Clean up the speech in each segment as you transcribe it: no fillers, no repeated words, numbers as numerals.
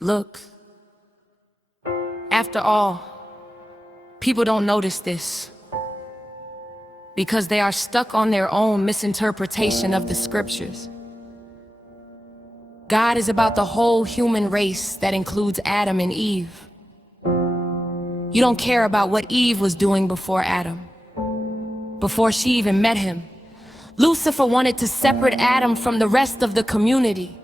Look, after all, people don't notice this because they are stuck on their own misinterpretation of the scriptures. God is about the whole human race that includes Adam and Eve. You don't care about what Eve was doing before Adam, before she even met him. Lucifer wanted to separate Adam from the rest of the community.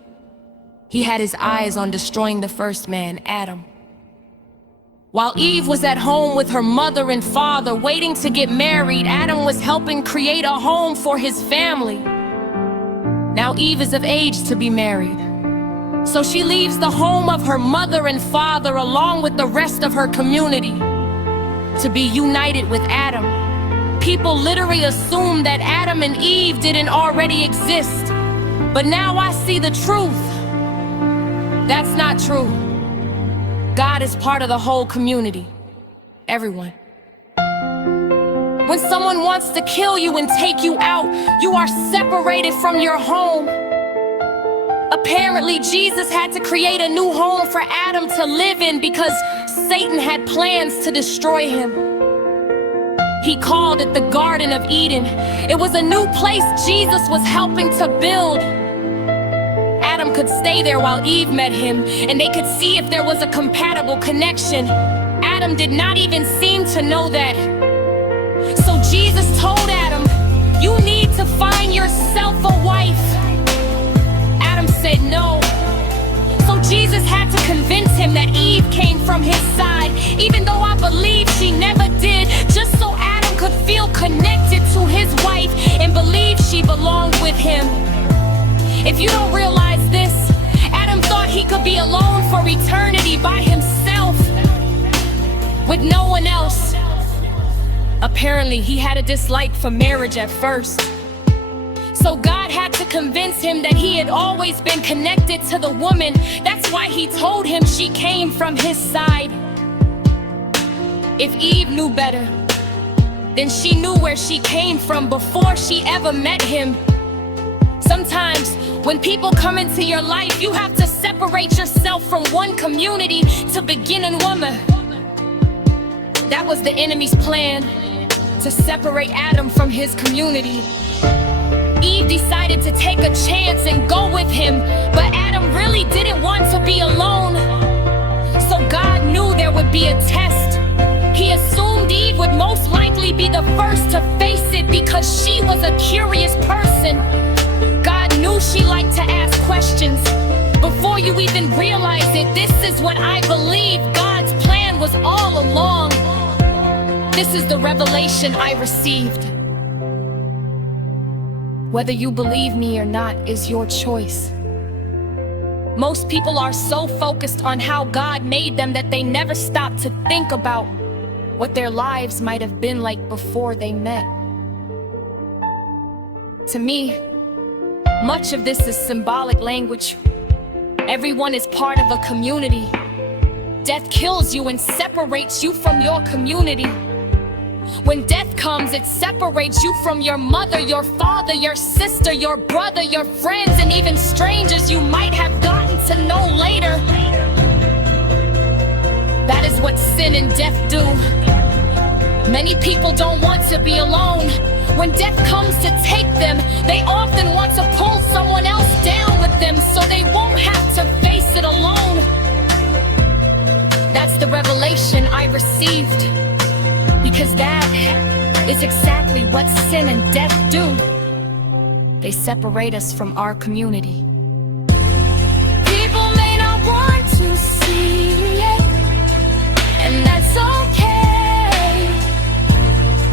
He had his eyes on destroying the first man, Adam. While Eve was at home with her mother and father waiting to get married, Adam was helping create a home for his family. Now Eve is of age to be married, so she leaves the home of her mother and father along with the rest of her community to be united with Adam. People literally assume that Adam and Eve didn't already exist, but now I see the truth. That's not true. God is part of the whole community, everyone. When someone wants to kill you and take you out, you are separated from your home. Apparently, Jesus had to create a new home for Adam to live in because Satan had plans to destroy him. He called it the Garden of Eden. It was a new place Jesus was helping to build. Adam could stay there while Eve met him, and they could see if there was a compatible connection. Adam did not even seem to know that. So Jesus told Adam, "You need to find yourself a wife." Adam said no. So Jesus had to convince him that Eve came from his side, even though I believe she never did, just so Adam could feel connected to his wife and believe she belonged with him. If you don't realize this, Adam thought he could be alone for eternity by himself, with no one else. Apparently, he had a dislike for marriage at first. So God had to convince him that he had always been connected to the woman. That's why he told him she came from his side. If Eve knew better, then she knew where she came from before she ever met him. Sometimes, when people come into your life, you have to separate yourself from one community to begin another. That was the enemy's plan, to separate Adam from his community. Eve decided to take a chance and go with him, but Adam really didn't want to be alone. So God knew there would be a test. He assumed Eve would most likely be the first to face it because she was a curious person. God knew she liked to ask questions. Before you even realize it, this is what I believe God's plan was all along. This is the revelation I received. Whether you believe me or not is your choice. Most people are so focused on how God made them that they never stop to think about what their lives might have been like before they met. To me, much of this is symbolic language. Everyone is part of a community. Death kills you and separates you from your community. When death comes, it separates you from your mother, your father, your sister, your brother, your friends, and even strangers you might have gotten to know later. That is what sin and death do. Many people don't want to be alone. When death comes to take them, they often want to pull someone else down with them so they won't have to face it alone. That's the revelation I received, because that is exactly what sin and death do. They separate us from our community. People may not want to see it, and that's okay.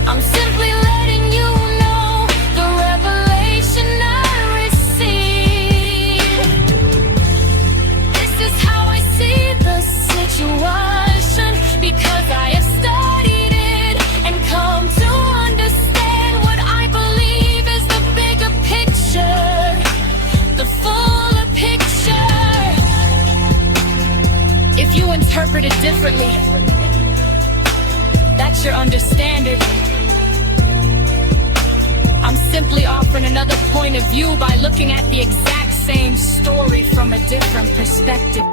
I'm simply letting you know the revelation I received. This is how I see the situation, because I have studied it and come to understand what I believe is the bigger picture, the fuller picture. If you interpret it differently, that's your understanding. I'm simply offering another point of view by looking at the exact same story from a different perspective.